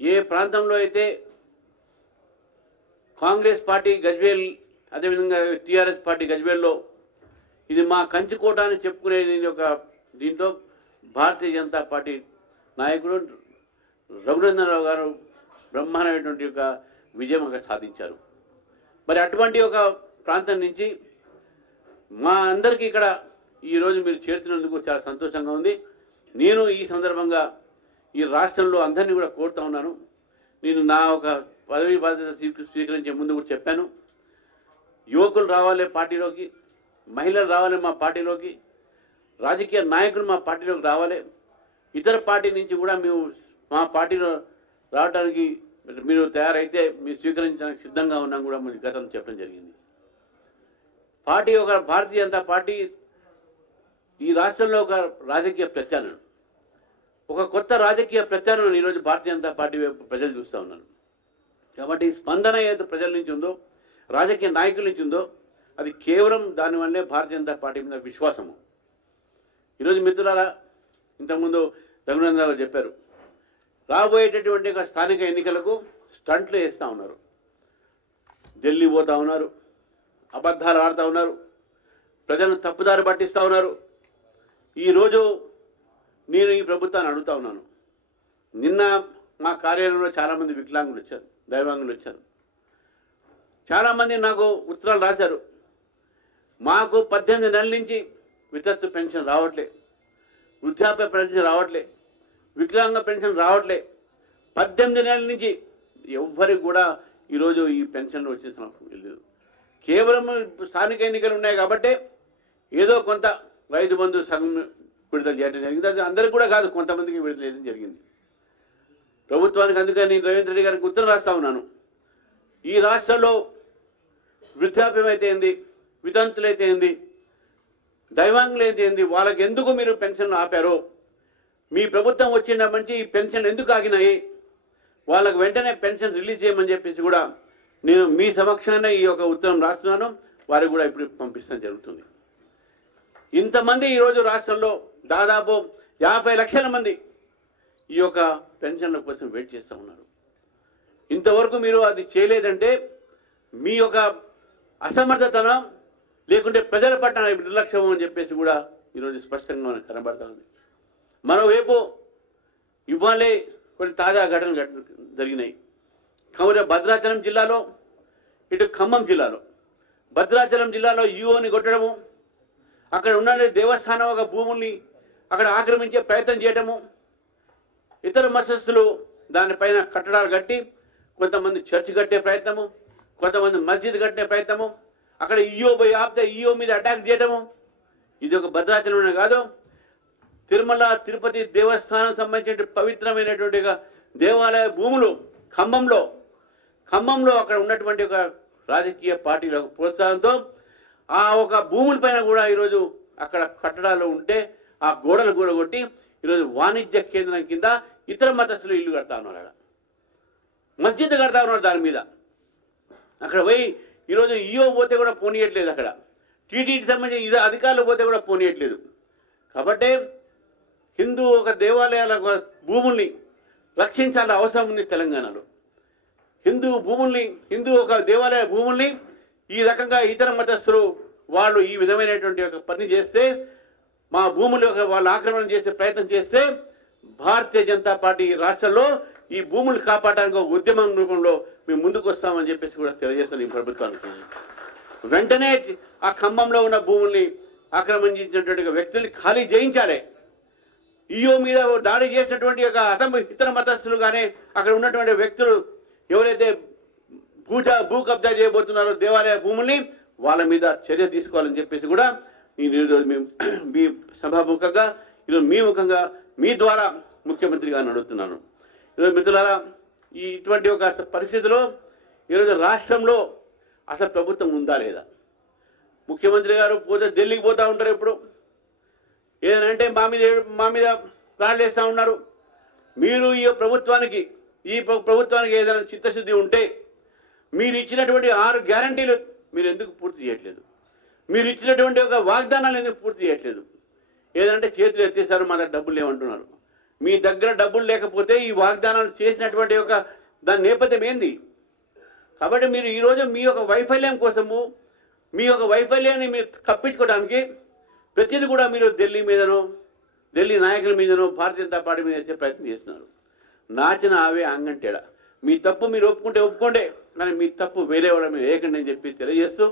ఏ ప్రాంతంలో అయితే కాంగ్రెస్ పార్టీ గజ్వేల్, అదేవిధంగా టీఆర్ఎస్ పార్టీ గజ్వేల్లో ఇది మా కంచుకోట అని చెప్పుకునే ఒక దీంట్లో భారతీయ జనతా పార్టీ నాయకుడు రఘునందనరావు గారు బ్రహ్మాండమైనటువంటి ఒక విజయం అక్కడ సాధించారు. మరి అటువంటి ఒక ప్రాంతం నుంచి మా అందరికీ ఇక్కడ ఈరోజు మీరు చేరుతున్నందుకు చాలా సంతోషంగా ఉంది. నేను ఈ సందర్భంగా ఈ రాష్ట్రంలో అందరినీ కూడా కోరుతా ఉన్నాను. నేను నా ఒక పదవి బాధ్యత స్వీకరించే ముందు కూడా చెప్పాను, యువకులు రావాలి పార్టీలోకి, మహిళలు రావాలి మా పార్టీలోకి, రాజకీయ నాయకులు మా పార్టీలోకి రావాలి, ఇతర పార్టీ నుంచి కూడా మేము మా పార్టీలో రావడానికి మీరు తయారైతే మీరు స్వీకరించడానికి సిద్ధంగా ఉన్నాం కూడా మీరు గతంలో చెప్పడం జరిగింది. పార్టీ ఒక భారతీయ జనతా పార్టీ ఈ రాష్ట్రంలో ఒక రాజకీయ ప్రత్యామ్నాయం, ఒక కొత్త రాజకీయ ప్రత్యామ్నాయం ఈరోజు భారతీయ జనతా పార్టీ వైపు ప్రజలు చూస్తూ ఉన్నారు. కాబట్టి స్పందన ఏదైతే ప్రజల నుంచి ఉందో, రాజకీయ నాయకుల నుంచి ఉందో, అది కేవలం దానివల్లే భారతీయ జనతా పార్టీ మీద విశ్వాసము. ఈరోజు మిత్రులారా, ఇంతకుముందు రఘునందన్ గారు చెప్పారు, రాబోయేటటువంటి స్థానిక ఎన్నికలకు స్టంట్లు వేస్తూ ఉన్నారు, ఢిల్లీ పోతూ ఉన్నారు, అబద్ధాలు ఆడుతూ ఉన్నారు, ప్రజలను తప్పుదారి పట్టిస్తూ ఉన్నారు. ఈరోజు నేను ఈ ప్రభుత్వాన్ని అడుగుతా ఉన్నాను. నిన్న మా కార్యాలయంలో చాలామంది వికలాంగులు వచ్చారు, దైవాంగులు వచ్చారు. చాలామంది నాకు ఉత్తరాలు రాశారు, మాకు 18 నెలల నుంచి వితంతు పెన్షన్ రావట్లే, వృద్ధాప్య పెన్షన్ రావట్లే, వికలాంగ పెన్షన్ రావట్లే. 18 నెలల నుంచి ఎవ్వరికి కూడా ఈరోజు ఈ పెన్షన్లు వచ్చేసిన లేదు. కేవలం స్థానిక ఎన్నికలు ఉన్నాయి కాబట్టి ఏదో కొంత రైతు బంధు సగం విడుదల చేయడం జరిగింది. అది అందరికీ కూడా కాదు, కొంతమందికి విడుదల చేయడం జరిగింది. ప్రభుత్వానికి అందుకని రేవంత్ రెడ్డి గారికి ఉత్తరం రాస్తా ఉన్నాను. ఈ రాష్ట్రంలో వృద్ధాప్యం అయితే ఏంది, వితంతులైతే ఏంది, దైవాంగులు అయితే ఏంది, వాళ్ళకి ఎందుకు మీరు పెన్షన్లు ఆపారో, మీ ప్రభుత్వం వచ్చిన మంచి ఈ పెన్షన్లు ఎందుకు ఆగినాయి, వాళ్ళకు వెంటనే పెన్షన్ రిలీజ్ చేయమని చెప్పేసి కూడా నేను మీ సమక్షాన్ని ఈ యొక్క ఉత్తరం రాస్తున్నాను. వారికి కూడా ఇప్పుడు పంపిస్తాం జరుగుతుంది. ఇంతమంది ఈరోజు రాష్ట్రంలో దాదాపు 50 లక్షల మంది ఈ యొక్క పెన్షన్ల కోసం వెయిట్ చేస్తూ ఉన్నారు. ఇంతవరకు మీరు అది చేయలేదంటే మీ యొక్క అసమర్థతనం లేకుంటే ప్రజల పట్ల నిర్లక్ష్యం అని చెప్పేసి కూడా ఈరోజు స్పష్టంగా మనకు కనబడతా ఉంది. మరోవైపు ఇవాళే కొన్ని తాజా ఘటనలు జరిగినాయి. కావున భద్రాచలం జిల్లాలో, ఇటు ఖమ్మం జిల్లాలో, భద్రాచలం జిల్లాలో ఈఓని కొట్టడము, అక్కడ ఉన్న దేవస్థానం ఒక భూముల్ని అక్కడ ఆక్రమించే ప్రయత్నం చేయటము, ఇతర మసస్తులు దానిపైన కట్టడాలు కట్టి కొంతమంది చర్చి కట్టే ప్రయత్నము, కొంతమంది మస్జిద్ కట్టే ప్రయత్నము, అక్కడ ఈఓ పోయి ఆపితే ఈఓ మీద అటాక్ చేయటము. ఇది ఒక భద్రాచలంలోనే కాదు, తిరుమల తిరుపతి దేవస్థానం సంబంధించిన పవిత్రమైనటువంటి దేవాలయ భూములు ఖమ్మంలో అక్కడ ఉన్నటువంటి ఒక రాజకీయ పార్టీల ప్రోత్సాహంతో ఆ ఒక భూముల పైన కూడా ఈరోజు అక్కడ కట్టడాలు ఉంటే ఆ గోడలు కూడగొట్టి ఈరోజు వాణిజ్య కేంద్రం కింద ఇతర మతస్థులు ఇల్లు కడతా ఉన్నారు, అక్కడ మస్జిద్ కడతా ఉన్నారు. దాని మీద అక్కడ పోయి ఈరోజు ఈఓ పోతే కూడా పోనీయట్లేదు, అక్కడ టీటీడీ సంబంధించిన ఇది అధికారులు పోతే కూడా పోనీయట్లేదు. కాబట్టి హిందూ ఒక దేవాలయాల భూముల్ని రక్షించాల్సిన అవసరం ఉంది తెలంగాణలో. హిందూ ఒక దేవాలయ భూముల్ని ఈ రకంగా ఇతర మతస్థులు వాళ్ళు ఈ విధమైనటువంటి ఒక పని చేస్తే, మా భూములు వాళ్ళు ఆక్రమణ చేసే ప్రయత్నం చేస్తే భారతీయ జనతా పార్టీ రాష్ట్రంలో ఈ భూములు కాపాడడానికి ఒక ఉద్యమం రూపంలో మేము ముందుకు వస్తామని చెప్పేసి కూడా తెలియజేస్తాను ఈ ప్రభుత్వానికి. వెంటనే ఆ ఖమ్మంలో ఉన్న భూముల్ని ఆక్రమించినటువంటి వ్యక్తుల్ని ఖాళీ చేయించాలి. ఈయో మీద దాడి చేసినటువంటి ఒక ఇతర మతస్థులు కానీ అక్కడ ఉన్నటువంటి వ్యక్తులు ఎవరైతే భూ కబ్జా చేయబోతున్నారో దేవాలయ భూముల్ని, వాళ్ళ మీద చర్య తీసుకోవాలని చెప్పేసి కూడా నేను ఈరోజు మేము మీ సభాముఖంగా ఈరోజు మీ ముఖంగా మీ ద్వారా ముఖ్యమంత్రి గారిని అడుగుతున్నాను. ఈరోజు మిత్రులారా, ఇటువంటి ఒక పరిస్థితిలో ఈరోజు రాష్ట్రంలో అసలు ప్రభుత్వం ఉందా లేదా? ముఖ్యమంత్రి గారు పోతే ఢిల్లీకి పోతూ ఉంటారు, ఎప్పుడు ఏదంటే మా మీద ప్లాన్లు వేస్తూ ఉన్నారు. మీరు ఈ ప్రభుత్వానికి ఏదైనా చిత్తశుద్ధి ఉంటే మీరు ఇచ్చినటువంటి 6 గ్యారంటీలు మీరు ఎందుకు పూర్తి చేయట్లేదు? మీరు ఇచ్చినటువంటి ఒక వాగ్దానాలు ఎందుకు పూర్తి చేయట్లేదు? ఏదంటే చేతులు ఎత్తేసారు, మా దగ్గర డబ్బులు లేవంటున్నారు. మీ దగ్గర డబ్బులు లేకపోతే ఈ వాగ్దానాలు చేసినటువంటి ఒక దాని నేపథ్యం ఏంది? కాబట్టి మీరు ఈరోజు మీ యొక్క వైఫల్యం కోసము, మీ యొక్క వైఫల్యాన్ని మీరు కప్పించుకోవడానికి ప్రతిదీ కూడా మీరు ఢిల్లీ నాయకుల మీదనో భారతీయ జనతా పార్టీ మీద చేసే ప్రయత్నం చేస్తున్నారు. నాచిన ఆవే అంగంటేడా. మీ తప్పు మీరు ఒప్పుకుంటే ఒప్పుకోండి, కానీ మీ తప్పు వేరే వాళ్ళ మీద వేయకండి అని చెప్పి తెలియజేస్తూ